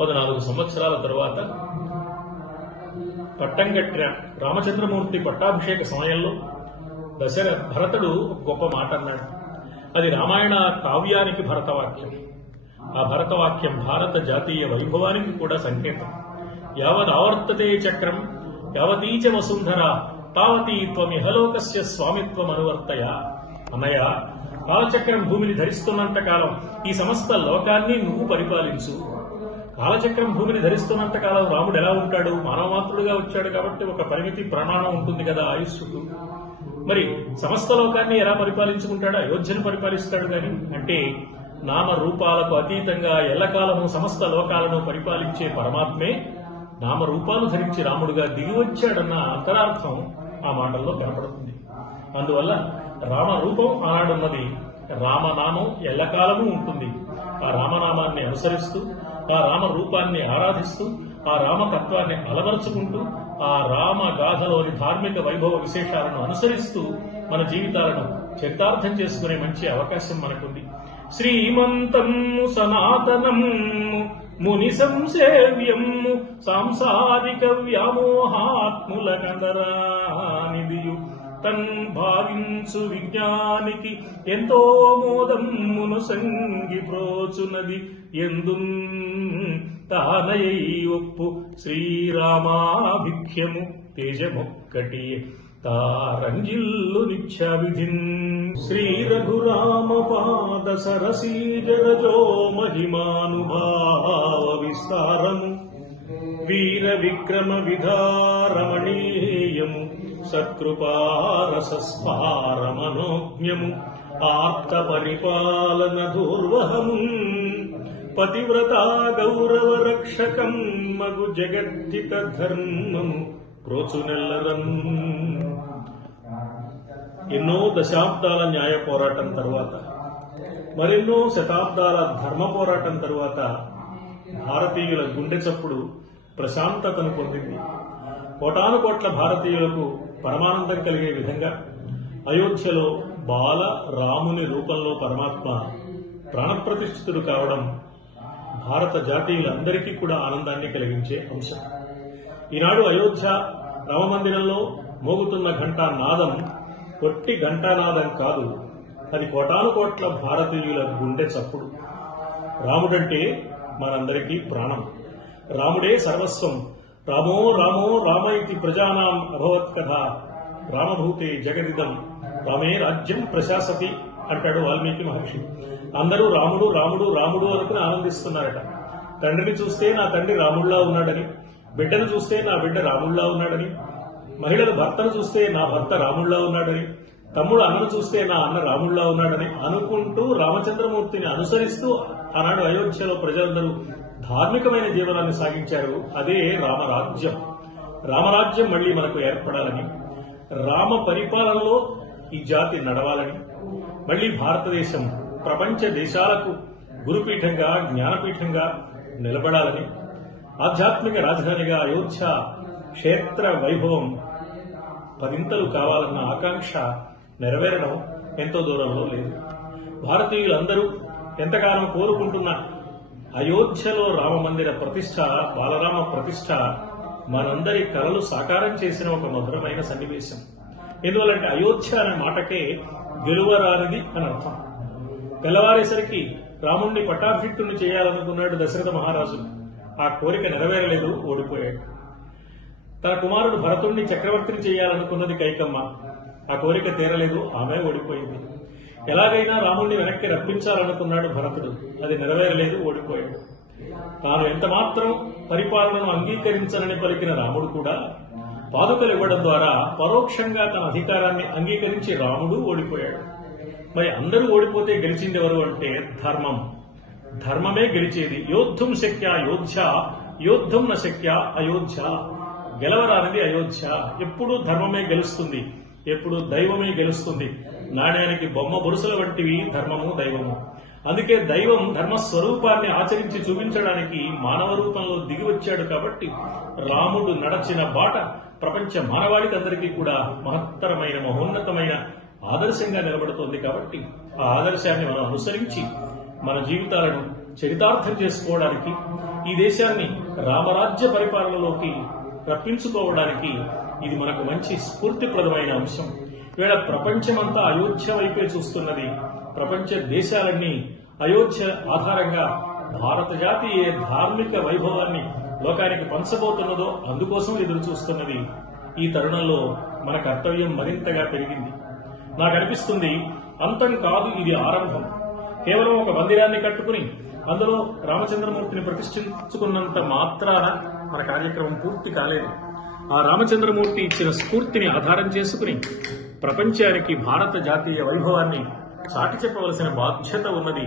14 సంవత్సరాల తరువాత పట్టం కట్టిన రామచంద్రమూర్తి పట్టాభిషేక సమయంలో భరతుడు గొప్ప మాట అన్నాడు. అది రామాయణ కావ్యానికి భరతవాక్యం. ఆ భరతవాక్యం భారత జాతీయ వైభవానికి కూడా సంకేతం. యావదావర్తతే చక్రం యావతీచ వసుంధర తావతీ త్వమిహలోకస్య స్వామిత్వం అనువర్తయ. అన్నయ్య, కాలచక్రం భూమిని ధరిస్తున్నంత కాలం ఈ సమస్త లోకాన్ని నువ్వు పరిపాలించు. కాలచక్రం భూమిని ధరిస్తున్నంత కాలం రాముడు ఎలా ఉంటాడు? మానవమాత్రుడుగా వచ్చాడు కాబట్టి ఒక పరిమితి ప్రమాణం ఉంటుంది కదా ఆయుష్కు. మరి సమస్త లోకాన్ని ఎలా పరిపాలించుకుంటాడు? అయోధ్యను పరిపాలిస్తాడు గాని. అంటే నామరూపాలకు అతీతంగా ఎల్లకాలము సమస్త లోకాలను పరిపాలించే పరమాత్మే నామరూపాలు ధరించి రాముడుగా దిగివచ్చాడన్న అంతరార్థం ఆ మాటల్లో కనపడుతుంది. అందువల్ల రామరూపం ఆనాడున్నది, రామనామం ఎల్లకాలము ఉంటుంది. ఆ రామనామాన్ని అనుసరిస్తూ, ఆ రామరూపాన్ని ఆరాధిస్తూ, ఆ రామతత్వాన్ని అలవరుచుకుంటూ, ఆ రామగాథలోని ధార్మిక వైభవ విశేషాలను అనుసరిస్తూ మన జీవితాలను చరితార్థం చేసుకునే మంచి అవకాశం మనకుంది. శ్రీమంతం సనాతనం ముని సంసేవ్యం సాంసారిక వ్యామోహాత్ముల కందరానిదియు తన్ భావించు విజ్ఞానికి ఎంతో మోదమ్మును సంగి ప్రోచునది ఎందున్ తానయై ఒప్పు శ్రీరామాభిఖ్యము తేజమొక్కటి తారంజిల్లు నిత్యావిధిన్. శ్రీ రఘురామ పాద సరసీజరజో మహిమానుభావ విస్తారము వీర విక్రమ విధారమణీయము సత్కృపారసస్ఫారమనోజ్ఞము ఆర్త పరిపాలన దూర్వహము పతివ్రతా గౌరవ రక్షకం మగు జగద్దిత ధర్మము ప్రోచునెల్లరన్. ఎన్నో దశాబ్దాల న్యాయ పోరాటం తరువాత, మరెన్నో శతాబ్దాల ధర్మ పోరాటం తరువాత భారతీయుల గుండె చప్పుడు ప్రశాంతతను పొందింది. కోటాను కోట్ల భారతీయులకు పరమానందం కలిగే విధంగా అయోధ్యలో బాల రాముని రూపంలో పరమాత్మ ప్రాణప్రతిష్ఠితుడు కావడం భారత జాతీయులందరికీ కూడా ఆనందాన్ని కలిగించే అంశం. ఈనాడు అయోధ్య రామమందిరంలో మోగుతున్న ఘంటా నాదం ఒట్టి ఘంటానాదం కాదు, అది కోటాను కోట్ల భారతీయుల గుండె చప్పుడు. రాముడంటే మనందరికీ ప్రాణం. రాముడే సర్వస్వం. రామో రామో రామ ఇతి ప్రజానాం అభవత్ కథ రామభూతే జగదిదం రామే రాజ్యం ప్రశాసతి అంటాడు వాల్మీకి మహర్షి. అందరూ రాముడు రాముడు రాముడు అనుకుని ఆనందిస్తున్నారట. తండ్రిని చూస్తే నా తండ్రి రాముళ్లా ఉన్నాడని, బిడ్డను చూస్తే నా బిడ్డ రాముళ్లా ఉన్నాడని, మహిళల భర్తను చూస్తే నా భర్త రాముళ్లా ఉన్నాడని, తమ్ముడు అన్నను చూస్తే నా అన్న రాముళ్లా ఉన్నాడని అనుకుంటూ రామచంద్రమూర్తిని అనుసరిస్తూ ఆనాడు అయోధ్యలో ప్రజలందరూ ధార్మికమైన జీవనాన్ని సాగించారు. అదే రామరాజ్యం. రామరాజ్యం మళ్లీ మనకు ఏర్పడాలని, రామ పరిపాలనలో ఈ జాతి నడవాలని, మళ్లీ భారతదేశం ప్రపంచ దేశాలకు గురుపీఠంగా జ్ఞానపీఠంగా నిలబడాలని, ఆధ్యాత్మిక రాజధానిగా అయోధ్య క్షేత్ర వైభవం పదింతలు కావాలన్న ఆకాంక్ష నెరవేరడం ఎంతో దూరంలో లేదు. భారతీయులందరూ ఎంతగానో కోరుకుంటున్న అయోధ్యలో రామమందిర ప్రతిష్ఠ, బాలరామ ప్రతిష్ఠ మనందరి కలలు సాకారం చేసిన ఒక మధురమైన సన్నివేశం. ఎందువల్లంటే అయోధ్య అనే మాటకే గెలువరానిది అని అర్థం. తెల్లవారేసరికి రాముణ్ణి పట్టాభిషిక్తుణ్ణి చేయాలనుకున్నాడు దశరథ మహారాజు. ఆ కోరిక నెరవేరలేదు, ఓడిపోయాడు. తన కుమారుడు భరతుణ్ణి చక్రవర్తిని చేయాలనుకున్నది కైకమ్మ. ఆ కోరిక తీరలేదు, ఆమె ఓడిపోయింది. ఎలాగైనా రాముణ్ణి వెనక్కి రప్పించాలనుకున్నాడు భరతుడు, అది నెరవేరలేదు, ఓడిపోయాడు. తాను ఎంతమాత్రం పరిపాలనను అంగీకరించనని పలికిన రాముడు కూడా పాదుకలు ఇవ్వడం ద్వారా పరోక్షంగా తన అధికారాన్ని అంగీకరించి రాముడు ఓడిపోయాడు. మరి అందరూ ఓడిపోతే గెలిచిందెవరు అంటే ధర్మం. ధర్మమే గెలిచేది. యోద్ధుం శక్య యోధ్య, యోద్ధుం న శక్య అయోధ్య. గెలవరానిది అయోధ్య. ఎప్పుడూ ధర్మమే గెలుస్తుంది, ఎప్పుడు దైవమే గెలుస్తుంది. నాణ్యానికి బొమ్మ బొరుసల వంటివి ధర్మము దైవము. అందుకే దైవం ధర్మస్వరూపాన్ని ఆచరించి చూపించడానికి మానవ రూపంలో దిగి వచ్చాడు. కాబట్టి రాముడు నడచిన బాట ప్రపంచ మానవాళికి అందరికీ కూడా మహత్తరమైన మహోన్నతమైన ఆదర్శంగా నిలబడుతోంది. కాబట్టి ఆ ఆదర్శాన్ని మనం అనుసరించి మన జీవితాలను చరితార్థం చేసుకోవడానికి, ఈ దేశాన్ని రామరాజ్య పరిపాలనలోకి రప్పించుకోవడానికి ఇది మనకు మంచి స్ఫూర్తిప్రదమైన అంశం. ఈవేళ ప్రపంచమంతా అయోధ్య వైపే చూస్తున్నది. ప్రపంచ దేశాలన్నీ అయోధ్య ఆధారంగా భారత జాతి ఏ ధార్మిక వైభవాన్ని లోకానికి పంచబోతున్నదో అందుకోసం ఎదురు చూస్తున్నది. ఈ తరుణంలో మన కర్తవ్యం మరింతగా పెరిగింది. నాకు అనిపిస్తుంది, అంతం కాదు, ఇది ఆరంభం. కేవలం ఒక మందిరాన్ని కట్టుకుని అందులో రామచంద్రమూర్తిని ప్రతిష్ఠించుకున్నంత మాత్రాన మన కార్యక్రమం పూర్తి కాలేదు. ఆ రామచంద్రమూర్తి ఇచ్చిన స్ఫూర్తిని ఆధారం చేసుకుని ప్రపంచానికి భారత జాతీయ వైభవాన్ని చాటి చెప్పవలసిన బాధ్యత ఉన్నది.